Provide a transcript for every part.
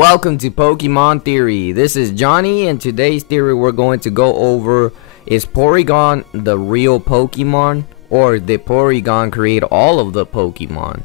Welcome to Pokemon Theory. This is Johnny, and today's theory we're going to go over is Porygon the real Pokemon, or did Porygon create all of the Pokemon?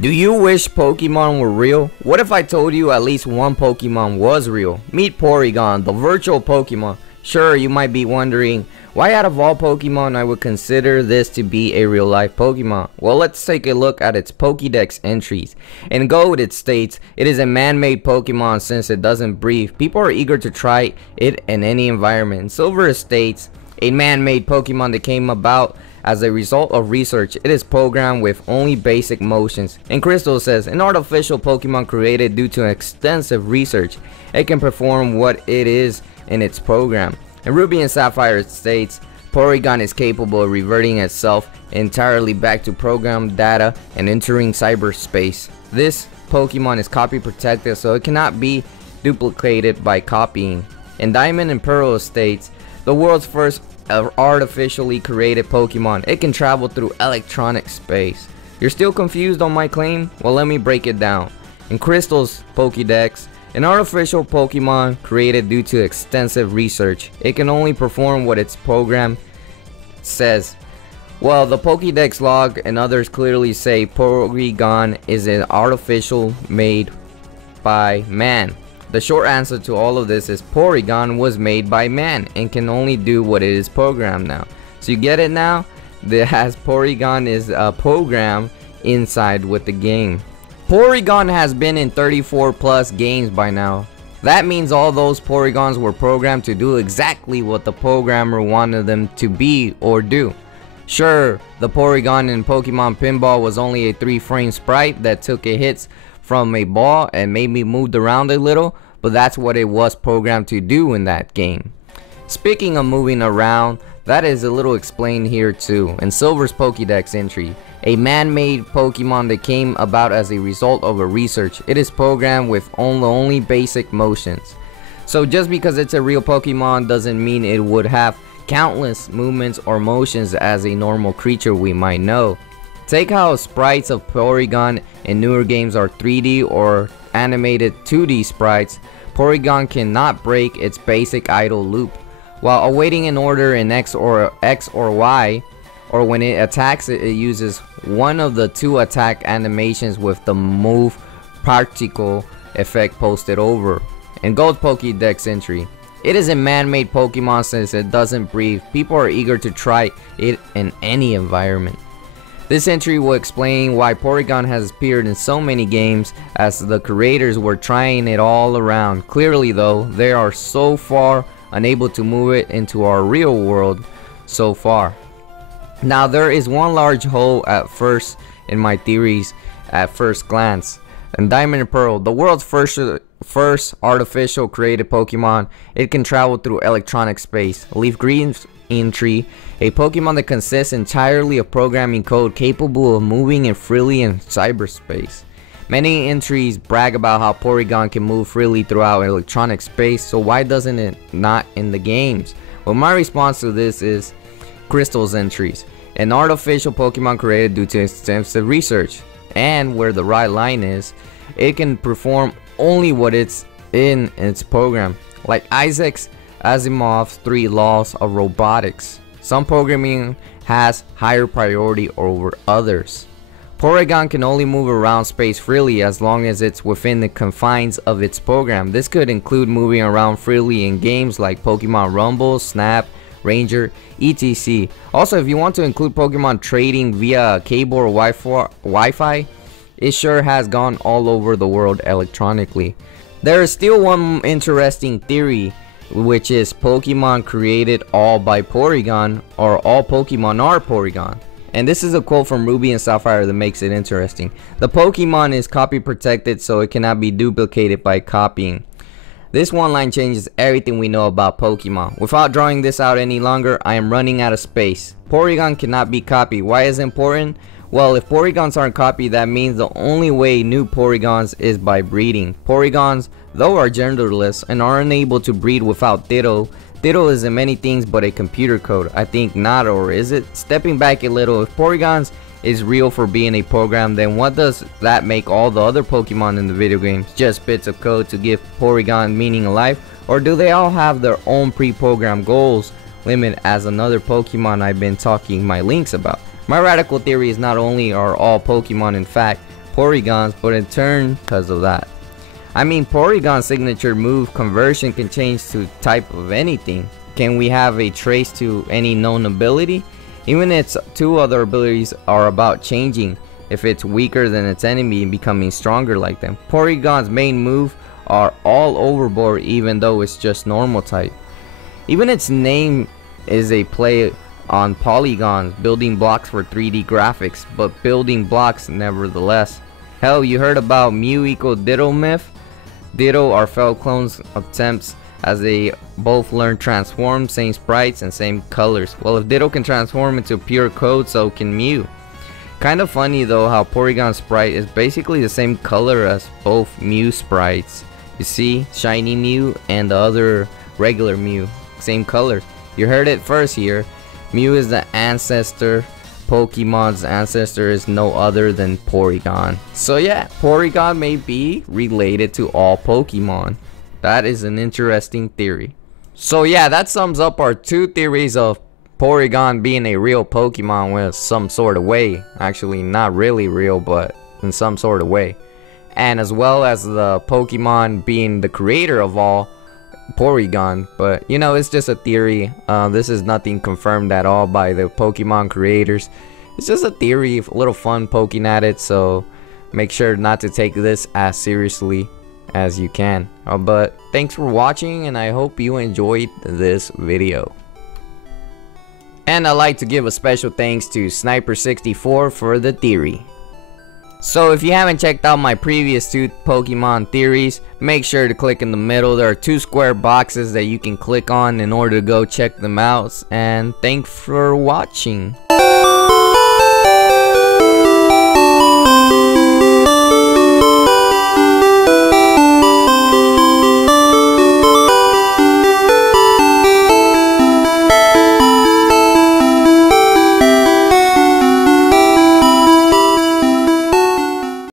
Do you wish Pokemon were real? What if I told you at least one Pokemon was real? Meet Porygon, the virtual Pokemon. Sure, you might be wondering, why out of all Pokemon I would consider this to be a real life Pokemon? Well, let's take a look at its Pokédex entries. In Gold it states, it is a man-made Pokemon since it doesn't breathe. People are eager to try it in any environment. In Silver it states, a man-made Pokemon that came about as a result of research. It is programmed with only basic motions. And Crystal says, an artificial Pokemon created due to extensive research. It can perform what it is in its program. And Ruby and Sapphire states, Porygon is capable of reverting itself entirely back to program data and entering cyberspace. This Pokemon is copy protected, so it cannot be duplicated by copying. And Diamond and Pearl states, the world's first artificially created Pokemon. It can travel through electronic space. You're still confused on my claim? Well, let me break it down. In Crystal's Pokédex, an artificial Pokemon created due to extensive research. It can only perform what its program says. Well, the Pokédex log and others clearly say Porygon is an artificial made by man. The short answer to all of this is Porygon was made by man and can only do what it is programmed now. So you get it now? Porygon is a program inside with the game. Porygon has been in 34 plus games by now. That means all those Porygons were programmed to do exactly what the programmer wanted them to be or do. Sure, the Porygon in Pokemon Pinball was only a 3-frame sprite that took a hits from a ball and maybe moved around a little, but that's what it was programmed to do in that game. Speaking of moving around, that is a little explained here too. In Silver's Pokédex entry, a man-made Pokemon that came about as a result of a research. It is programmed with only basic motions. So just because it's a real Pokemon doesn't mean it would have countless movements or motions as a normal creature we might know. Take how sprites of Porygon in newer games are 3D or animated 2D sprites. Porygon cannot break its basic idle loop. While awaiting an order in X or Y, or when it attacks it uses one of the two attack animations with the move particle effect posted over. In Gold Pokédex entry, it is a man-made Pokemon since it doesn't breathe. People are eager to try it in any environment. This entry will explain why Porygon has appeared in so many games, as the creators were trying it all around. Clearly though, they are so far unable to move it into our real world so far. Now there is one large hole at first in my theories at first glance. And Diamond and Pearl, the world's first artificial created Pokemon, it can travel through electronic space. Leaf Green's entry, a Pokemon that consists entirely of programming code capable of moving freely in cyberspace. Many entries brag about how Porygon can move freely throughout electronic space, so why doesn't it not in the games? Well, my response to this is Crystal's entries, an artificial Pokemon created due to extensive research, and where the right line is, it can perform only what it's in its program, like Isaac Asimov's 3 laws of robotics. Some programming has higher priority over others. Porygon can only move around space freely as long as it's within the confines of its program. This could include moving around freely in games like Pokemon Rumble, Snap, Ranger, etc. Also, if you want to include Pokemon trading via cable or Wi-Fi, it sure has gone all over the world electronically. There is still one interesting theory, which is Pokemon created all by Porygon, or all Pokemon are Porygon. And this is a quote from Ruby and Sapphire that makes it interesting. The Pokemon is copy protected, so it cannot be duplicated by copying. This one line changes everything we know about Pokemon. Without drawing this out any longer, I am running out of space. Porygon cannot be copied. Why is it important? Well, if Porygons aren't copied, that means the only way new Porygons is by breeding. Porygons, though, are genderless and are unable to breed without Ditto. Ditto is in many things but a computer code. I think not, or is it? Stepping back a little, if Porygons is real for being a program, then what does that make all the other Pokemon in the video games? Just bits of code to give Porygon meaning in life? Or do they all have their own pre-programmed goals limit as another Pokemon I've been talking my links about? My radical theory is not only are all Pokemon in fact Porygons, but in turn because of that. I mean, Porygon's signature move conversion can change to type of anything. Can we have a trace to any known ability? Even its two other abilities are about changing if it's weaker than its enemy and becoming stronger like them. Porygon's main move are all overboard even though it's just normal type. Even its name is a play on polygons, building blocks for 3D graphics, but building blocks nevertheless. Hell, you heard about Mew equal Ditto myth? Ditto are failed clones attempts as they both learn transform, same sprites and same colors. Well, if Ditto can transform into pure code, so can Mew. Kind of funny though how Porygon Sprite is basically the same color as both Mew sprites. You see, shiny Mew and the other regular Mew, same color. You heard it first here. Mew is the ancestor. Pokemon's ancestor is no other than Porygon. So yeah, Porygon may be related to all Pokemon. That is an interesting theory. So yeah, that sums up our two theories of Porygon being a real Pokemon with some sort of way. Actually, not really real, but in some sort of way. And as well as the Pokemon being the creator of all Porygon. But you know, it's just a theory. This is nothing confirmed at all by the Pokemon creators. It's just a theory, a little fun poking at it. So make sure not to take this as seriously as you can. But thanks for watching, and I hope you enjoyed this video. And I'd like to give a special thanks to Sniper64 for the theory. So if you haven't checked out my previous two Pokemon theories, make sure to click in the middle. There are two square boxes that you can click on in order to go check them out. And thanks for watching.